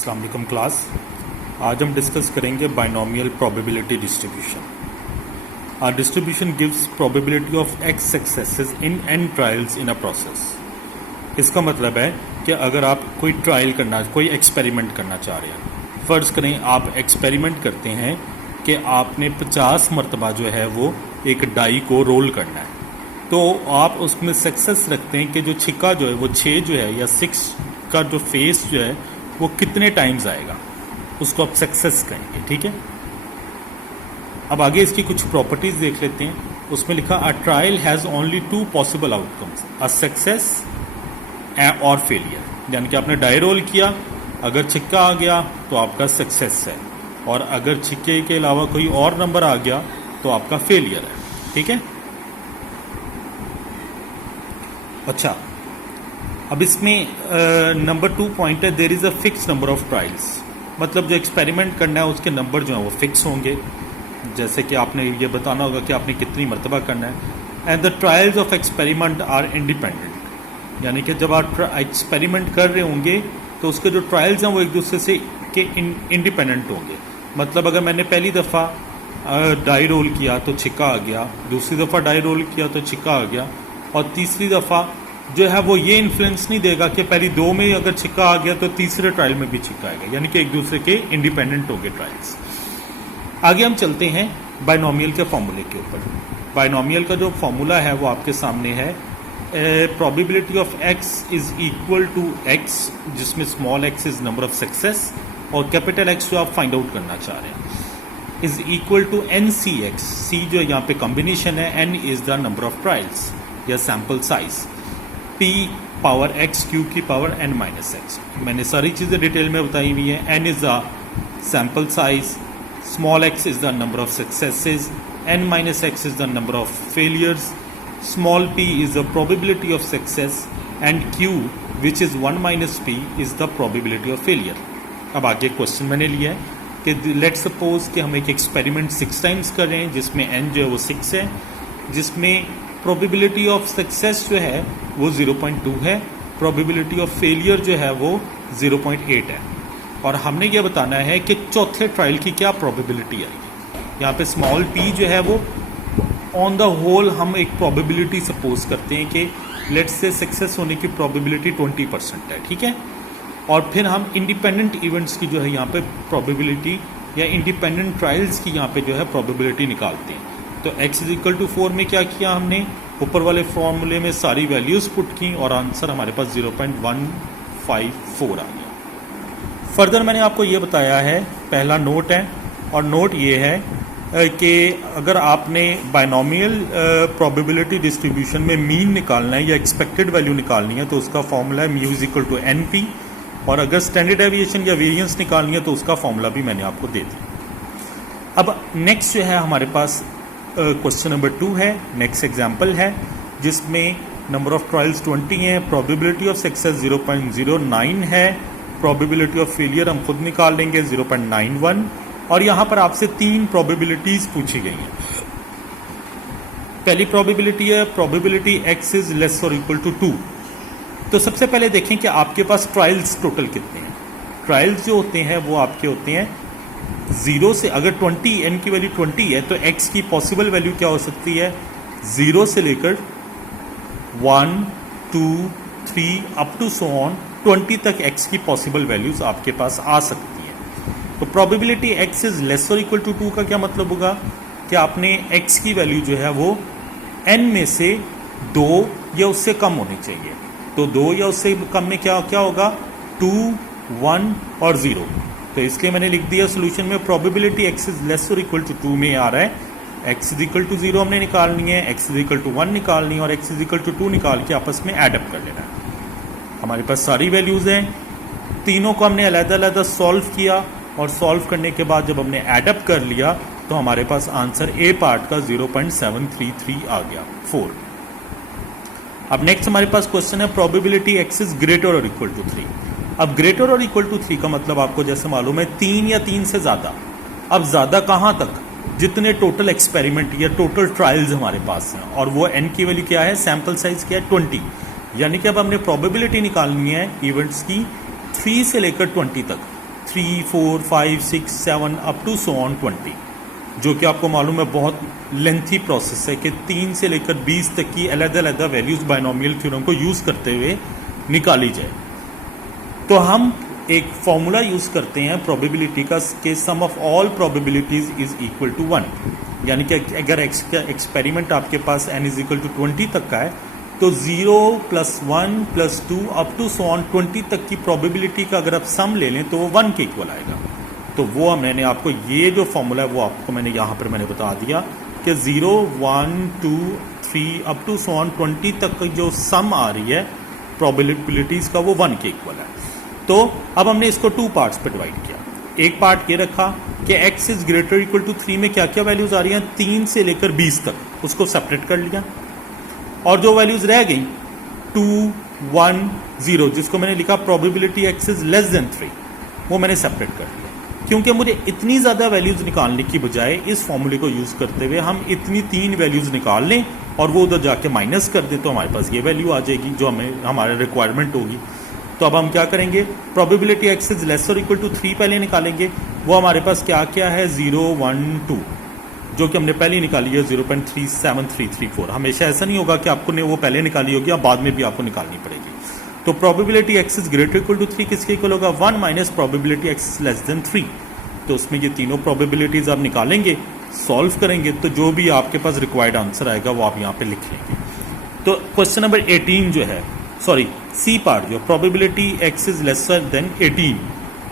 अस्सलाम वालेकुम क्लास। आज हम डिस्कस करेंगे binomial probability distribution. Our distribution gives probability of x successes in n trials in a process. इसका मतलब है कि अगर आप कोई ट्रायल करना, कोई एक्सपेरिमेंट करना चाह रहे हैं, फ़र्ज़ करें आप एक्सपेरिमेंट करते हैं कि आपने 50 मरतबा जो है वो एक डाई को रोल करना है, तो आप उसमें सक्सेस रखते हैं कि जो छिक्का जो है वो 6 जो है या 6 का जो फेस जो है वो कितने टाइम्स आएगा, उसको आप सक्सेस कहेंगे। ठीक है, अब आगे इसकी कुछ प्रॉपर्टीज देख लेते हैं। उसमें लिखा a trial has only 2 possible outcomes, a success और फेलियर। यानी कि आपने डाई रोल किया, अगर छिक्का आ गया तो आपका सक्सेस है, और अगर छिक्के के अलावा कोई और नंबर आ गया तो आपका फेलियर है। ठीक है, अच्छा, अब इसमें नंबर 2 पॉइंट है, there is a fix number of trials. मतलब जो एक्सपेरिमेंट करना है उसके नंबर जो है वो फिक्स होंगे, जैसे कि आपने ये बताना होगा कि आपने कितनी मरतबा करना है। And the trials of experiment are independent, यानी कि जब आप एक्सपेरिमेंट कर रहे होंगे तो उसके जो ट्रायल्स हैं वो एक दूसरे से के इंडिपेंडेंट होंगे। मतलब अगर मैंने पहली दफ़ा डाई रोल किया तो छिक्का आ गया, दूसरी दफ़ा डाई रोल किया तो छिक्का आ गया, और तीसरी दफ़ा जो है वो ये इन्फ्लुएंस नहीं देगा कि पहली 2 में अगर छिक्का आ गया तो तीसरे ट्रायल में भी छिक्का आएगा, यानी कि एक दूसरे के इंडिपेंडेंट होंगे ट्रायल्स। आगे हम चलते हैं बाइनोमियल के फॉर्मूले के ऊपर। बाइनोमियल का जो फॉर्मूला है वो आपके सामने है, probability of x is equal to x, जिसमें small x is number of success और कैपिटल एक्स जो आप फाइंड आउट करना चाह रहे हैं is equal to n c x. C जो यहाँ पे कॉम्बिनेशन है, n is the number of trials या sample size, p power x q की पावर n माइनस एक्स। मैंने सारी चीज़ें डिटेल में बताई हुई हैं। n is the sample size, small x is the number of successes, n minus x is the number of failures, small p is the probability of success, and q which is 1 minus p is the probability of failure. अब आगे question मैंने लिया है कि let suppose कि हम एक experiment 6 times कर रहे हैं, जिसमें n जो है वो 6 है, जिसमें प्रोबेबिलिटी ऑफ सक्सेस जो है वो 0.2 है, प्रोबेबिलिटी ऑफ फेलियर जो है वो 0.8 है, और हमने ये बताना है कि चौथे ट्रायल की क्या प्रोबेबिलिटी आएगी। यहाँ पे स्मॉल p जो है वो ऑन द होल हम एक प्रोबेबिलिटी सपोज करते हैं कि लेट्स से सक्सेस होने की प्रोबेबिलिटी 20% है। ठीक है, और फिर हम इंडिपेंडेंट इवेंट्स की जो है यहाँ पे प्रोबेबिलिटी या इंडिपेंडेंट ट्रायल्स की यहाँ पे जो है प्रोबेबिलिटी निकालते हैं। तो x इज इक्वल टू 4 में क्या किया हमने, ऊपर वाले फॉर्मूले में सारी वैल्यूज़ पुट की और आंसर हमारे पास 0.154 आ गया। फर्दर मैंने आपको ये बताया है, पहला नोट है, और नोट ये है कि अगर आपने बाइनोमियल प्रोबेबिलिटी डिस्ट्रीब्यूशन में मीन निकालना है या एक्सपेक्टेड वैल्यू निकालनी है तो उसका फॉर्मूला है mu is equal to n p, और अगर स्टैंडर्ड डेविएशन या वेरिएंस निकालनी है तो उसका फॉर्मूला भी मैंने आपको दे दिया। अब नेक्स्ट जो है हमारे पास क्वेश्चन नंबर 2 है, नेक्स्ट एग्जाम्पल है, जिसमें नंबर ऑफ ट्रायल्स 20 है, प्रोबेबिलिटी ऑफ सक्सेस 0.09 है, प्रोबेबिलिटी ऑफ फेलियर हम खुद निकाल लेंगे 0.91, और यहाँ पर आपसे 3 प्रोबेबिलिटीज पूछी गई हैं। पहली प्रोबेबिलिटी है प्रोबेबिलिटी x इज लेस और इक्वल टू 2। तो सबसे पहले देखें कि आपके पास ट्रायल्स टोटल कितने हैं। ट्रायल्स जो होते हैं वो आपके होते हैं 0 से, अगर 20 n की वैल्यू 20 है तो x की पॉसिबल वैल्यू क्या हो सकती है, 0 से लेकर 1 2 3 अप टू सो ऑन 20 तक x की पॉसिबल वैल्यूज आपके पास आ सकती है। तो प्रोबेबिलिटी x इज लेस और इक्वल टू 2 का क्या मतलब होगा कि आपने x की वैल्यू जो है वो n में से 2 या उससे कम होनी चाहिए। तो 2 या उससे कम में क्या क्या होगा, 2 1 और 0। तो इसलिए मैंने लिख दिया सोल्यूशन में प्रोबेबिलिटी x इज लेस और इक्वल टू 2 में आ रहा है x इज इक्वल टू 0 हमने निकालनी है, x इज इक्वल टू 1 निकालनी है, और x इज इक्वल टू 2 निकाल के आपस में एड अप कर लेना है। हमारे पास सारी वैल्यूज हैं, तीनों को हमने अलग-अलग सॉल्व किया, और सॉल्व करने के बाद जब हमने एड अप कर लिया तो हमारे पास आंसर ए पार्ट का 0.733 आ गया, 4। अब नेक्स्ट हमारे पास क्वेश्चन है प्रोबेबिलिटी x इज ग्रेटर और इक्वल टू 3। अब ग्रेटर और इक्वल टू 3 का मतलब आपको जैसे मालूम है 3 या 3 से ज़्यादा। अब ज़्यादा कहाँ तक, जितने टोटल एक्सपेरिमेंट या टोटल ट्रायल्स हमारे पास हैं, और वो n की वैल्यू क्या है, सैम्पल साइज क्या है 20। यानी कि अब हमने प्रोबेबिलिटी निकालनी है इवेंट्स की 3 से लेकर 20 तक। 3, 4, 5, 6, 7 अप टू सो ऑन 20, जो कि आपको मालूम है बहुत लेंथी प्रोसेस है कि 3 से लेकर 20 तक की अलग-अलग वैल्यूज़ बायनोमियल थ्योरम को यूज़ करते हुए निकाली जाए। तो हम एक फॉर्मूला यूज़ करते हैं प्रोबेबिलिटी का कि sum of all probabilities is equal to 1, यानी कि अगर एक्सपेरिमेंट आपके पास n इज इक्वल टू 20 तक का है तो 0 + 1 + 2 अप टू सो ऑन 20 तक की प्रोबेबिलिटी का अगर आप सम ले लें तो वो 1 के इक्वल आएगा। तो वो मैंने आपको ये जो फॉर्मूला है वो आपको मैंने यहाँ पर मैंने बता दिया कि 0, 1, 2, 3 अप टू सो ऑन 20 तक की जो सम आ रही है प्रोबेबिलिटीज़ का वो 1 के इक्वल है। तो अब हमने इसको 2 पार्ट्स पे डिवाइड किया। एक पार्ट ये रखा कि x is greater equal to 3 में क्या क्या वैल्यूज आ रही हैं 3 से लेकर 20 तक, उसको सेपरेट कर लिया। और जो वैल्यूज रह गई 2, 1, 0 जिसको मैंने लिखा probability x is less than 3, वो मैंने सेपरेट कर लिया। क्योंकि मुझे इतनी ज़्यादा वैल्यूज निकालने की बजाय इस फॉर्मूले को यूज़ करते हुए हम इतनी 3 वैल्यूज निकाल लें और वो उधर जाके माइनस कर दें तो हमारे पास ये वैल्यू आ जाएगी जो हमें हमारे रिक्वायरमेंट होगी। तो अब हम क्या करेंगे, प्रोबेबिलिटी x इज लेस और इक्वल टू 3 पहले निकालेंगे। वो हमारे पास क्या क्या है 0, 1, 2 जो कि हमने पहले निकाली है 0.37334। हमेशा ऐसा नहीं होगा कि आपको ने वो पहले निकाली होगी या बाद में भी आपको निकालनी पड़ेगी। तो probability x is greater equal to 3 किसके इक्वल होगा 1 minus probability x is less than 3। तो उसमें ये तीनों प्रोबेबिलिटीज आप निकालेंगे, सॉल्व करेंगे तो जो भी आपके पास रिक्वायर्ड आंसर आएगा वो आप यहाँ पे लिख लेंगे। तो क्वेश्चन नंबर 18 जो है, सॉरी सी पार्ट जो probability x is lesser than 18,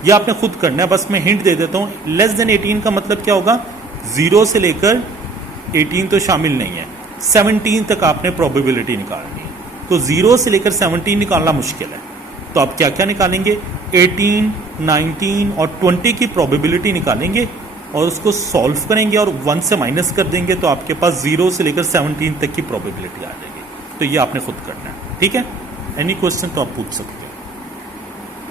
ये आपने खुद करना है। बस मैं हिंट दे देता हूँ, लेस देन 18 का मतलब क्या होगा 0 से लेकर 18 तो शामिल नहीं है, 17 तक आपने प्रोबेबिलिटी निकालनी है। तो 0 से लेकर 17 निकालना मुश्किल है, तो आप क्या क्या निकालेंगे 18, 19 और 20 की प्रोबेबिलिटी निकालेंगे और उसको सॉल्व करेंगे और 1 से माइनस कर देंगे तो आपके पास 0 से लेकर 17 तक की प्रोबेबिलिटी आ जाएगी। तो ये आपने खुद करना है, ठीक है। एनी क्वेश्चन तो आप पूछ सकते हैं।